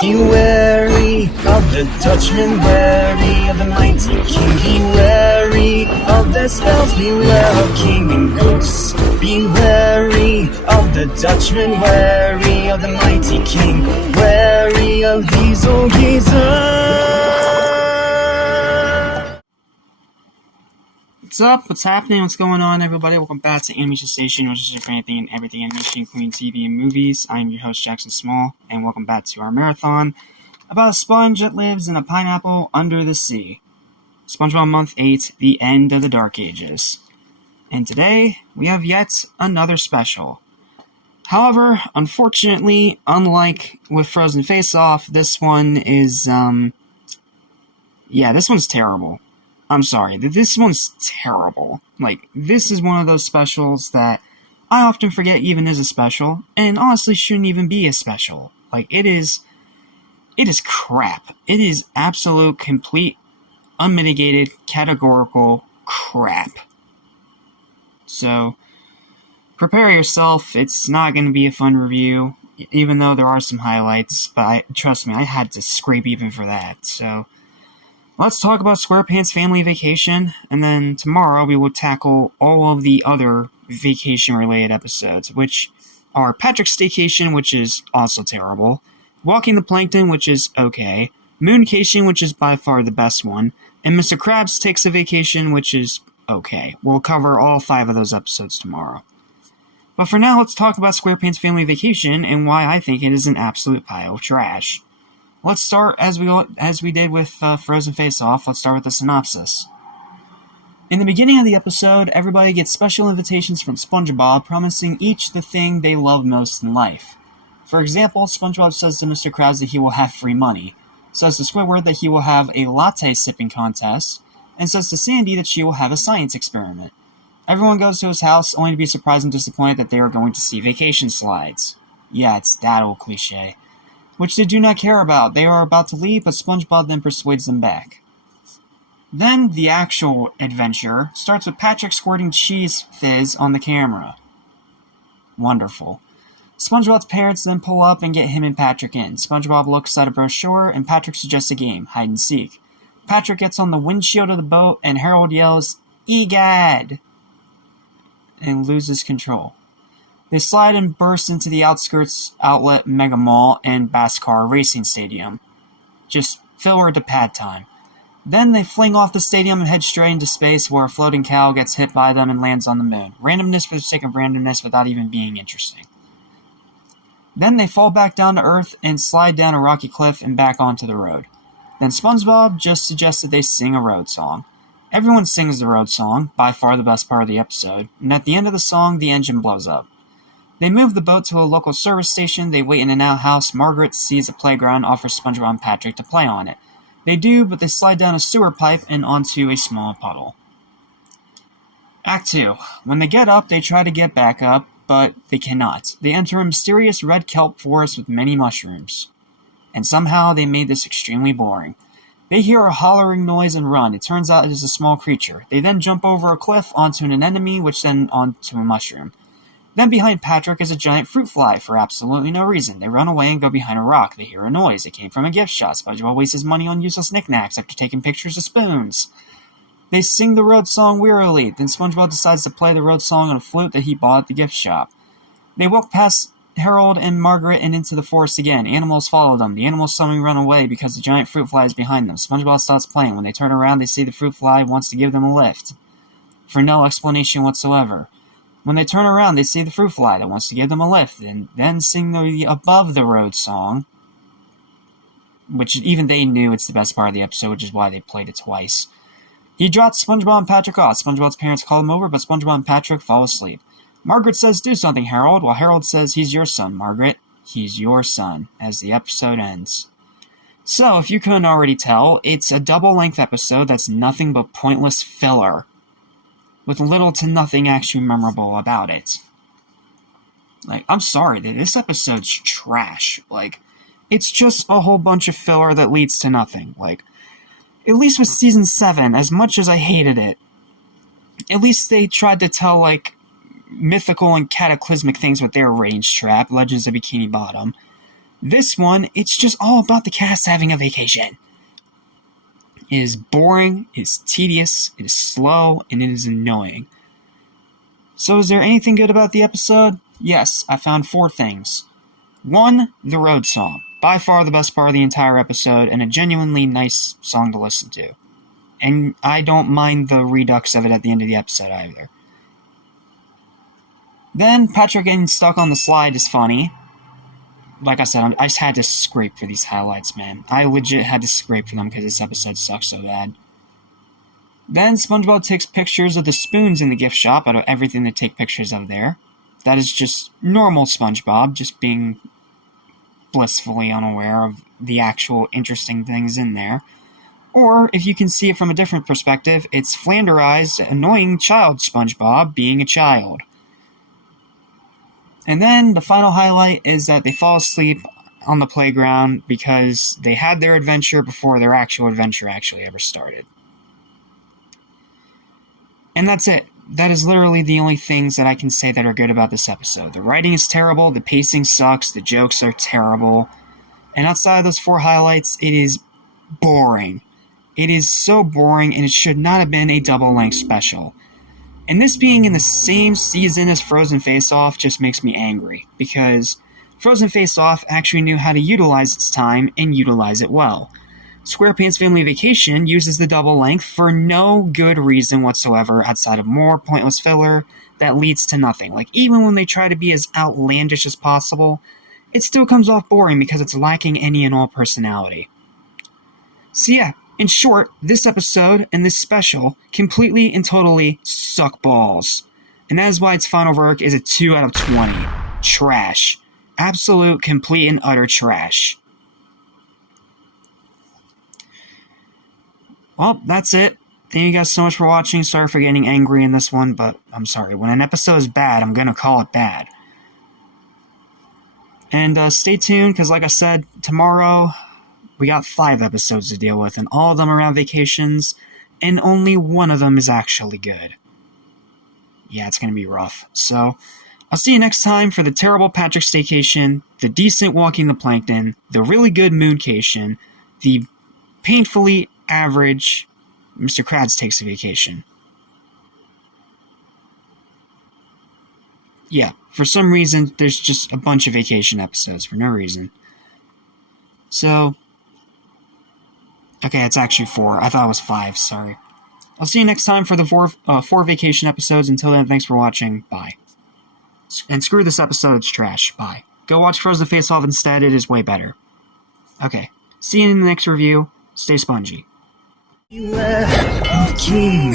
Be wary of the Dutchman, wary of the mighty king. Be wary of their spells, beware of king and ghosts. Be wary of the Dutchman, wary of the mighty king, wary of these old geezers. What's up? What's happening? What's going on, everybody? Welcome back to Animation Station, which is here for anything and everything animation, including TV and movies. I'm your host, Jackson Small, and welcome back to our marathon about a sponge that lives in a pineapple under the sea. SpongeBob Month 8, The End of the Dark Ages. And today, we have yet another special. However, unfortunately, unlike with Frozen Face Off, this one is, this one's terrible. I'm sorry, this one's terrible. Like, this is one of those specials that I often forget even is a special, and honestly shouldn't even be a special. Like, it is crap. It is absolute, complete, unmitigated, categorical crap. So, prepare yourself. It's not going to be a fun review, even though there are some highlights, but trust me, I had to scrape even for that, so let's talk about SquarePants Family Vacation, and then tomorrow we will tackle all of the other vacation-related episodes, which are Patrick's Staycation, which is also terrible, Walking the Plankton, which is okay, Mooncation, which is by far the best one, and Mr. Krabs Takes a Vacation, which is okay. We'll cover all 5 of those episodes tomorrow. But for now, let's talk about SquarePants Family Vacation and why I think it is an absolute pile of trash. Let's start as we did with Frozen Face Off. Let's start with the synopsis. In the beginning of the episode, everybody gets special invitations from SpongeBob promising each the thing they love most in life. For example, SpongeBob says to Mr. Krabs that he will have free money, says to Squidward that he will have a latte sipping contest, and says to Sandy that she will have a science experiment. Everyone goes to his house, only to be surprised and disappointed that they are going to see vacation slides. Yeah, it's that old cliche. Which they do not care about. They are about to leave, but SpongeBob then persuades them back. Then, the actual adventure starts with Patrick squirting cheese fizz on the camera. Wonderful. SpongeBob's parents then pull up and get him and Patrick in. SpongeBob looks at a brochure, and Patrick suggests a game, hide and seek. Patrick gets on the windshield of the boat, and Harold yells, "Egad!" and loses control. They slide and burst into the Outskirts Outlet Mega Mall and Bascar Racing Stadium. Just filler to pad time. Then they fling off the stadium and head straight into space where a floating cow gets hit by them and lands on the moon. Randomness for the sake of randomness without even being interesting. Then they fall back down to Earth and slide down a rocky cliff and back onto the road. Then SpongeBob just suggested they sing a road song. Everyone sings the road song, by far the best part of the episode, and at the end of the song, the engine blows up. They move the boat to a local service station. They wait in an outhouse. Margaret sees a playground and offers SpongeBob and Patrick to play on it. They do, but they slide down a sewer pipe and onto a small puddle. Act 2. When they get up, they try to get back up, but they cannot. They enter a mysterious red kelp forest with many mushrooms. And somehow they made this extremely boring. They hear a hollering noise and run. It turns out it is a small creature. They then jump over a cliff onto an anemone, which then onto a mushroom. Then behind Patrick is a giant fruit fly for absolutely no reason. They run away and go behind a rock. They hear a noise. It came from a gift shop. SpongeBob wastes his money on useless knickknacks after taking pictures of spoons. They sing the road song wearily. Then SpongeBob decides to play the road song on a flute that he bought at the gift shop. They walk past Harold and Margaret and into the forest again. Animals follow them. The animals suddenly run away because the giant fruit fly is behind them. SpongeBob stops playing. When they turn around, they see the fruit fly wants to give them a lift. For no explanation whatsoever. When they turn around, they see the fruit fly that wants to give them a lift, and then sing the Above the Road song, which even they knew it's the best part of the episode, which is why they played it twice. He drops SpongeBob and Patrick off. SpongeBob's parents call him over, but SpongeBob and Patrick fall asleep. Margaret says, "Do something, Harold," while Harold says, "He's your son, Margaret. He's your son," as the episode ends. So, if you couldn't already tell, it's a double-length episode that's nothing but pointless filler, with little to nothing actually memorable about it. Like, I'm sorry, this episode's trash. Like, it's just a whole bunch of filler that leads to nothing. Like, at least with Season 7, as much as I hated it, at least they tried to tell, like, mythical and cataclysmic things with their range trap, Legends of Bikini Bottom. This one, it's just all about the cast having a vacation. It is boring, it is tedious, it is slow, and it is annoying. So is there anything good about the episode? Yes, I found 4 things. 1, the road song. By far the best part of the entire episode, and a genuinely nice song to listen to. And I don't mind the redux of it at the end of the episode either. Then, Patrick getting stuck on the slide is funny. Like I said, I just had to scrape for these highlights, man. I legit had to scrape for them because this episode sucks so bad. Then, SpongeBob takes pictures of the spoons in the gift shop out of everything to take pictures of there. That is just normal SpongeBob, just being blissfully unaware of the actual interesting things in there. Or, if you can see it from a different perspective, it's flanderized, annoying child SpongeBob being a child. And then, the final highlight is that they fall asleep on the playground because they had their adventure before their actual adventure actually ever started. And that's it. That is literally the only things that I can say that are good about this episode. The writing is terrible, the pacing sucks, the jokes are terrible, and outside of those 4 highlights, it is boring. It is so boring, and it should not have been a double-length special. And this being in the same season as Frozen Face-Off just makes me angry, because Frozen Face-Off actually knew how to utilize its time and utilize it well. SquarePants Family Vacation uses the double length for no good reason whatsoever outside of more pointless filler that leads to nothing. Like, even when they try to be as outlandish as possible, it still comes off boring because it's lacking any and all personality. So yeah, in short, this episode and this special completely and totally suck balls. And that is why its final verdict is a 2 out of 20. Trash. Absolute, complete, and utter trash. Well, that's it. Thank you guys so much for watching. Sorry for getting angry in this one, but I'm sorry. When an episode is bad, I'm gonna call it bad. And stay tuned, because like I said, tomorrow we got 5 episodes to deal with, and all of them around vacations, and only one of them is actually good. Yeah, it's gonna be rough. So, I'll see you next time for the terrible Patrick Staycation, the decent Walking the Plankton, the really good Mooncation, the painfully average Mr. Krabs Takes a Vacation. Yeah, for some reason, there's just a bunch of vacation episodes for no reason. So, okay, it's actually 4. I thought it was 5, sorry. I'll see you next time for the 4 vacation episodes. Until then, thanks for watching. Bye. And screw this episode, it's trash. Bye. Go watch Frozen Face-Off instead, it is way better. Okay, see you in the next review. Stay spongy. Beware of King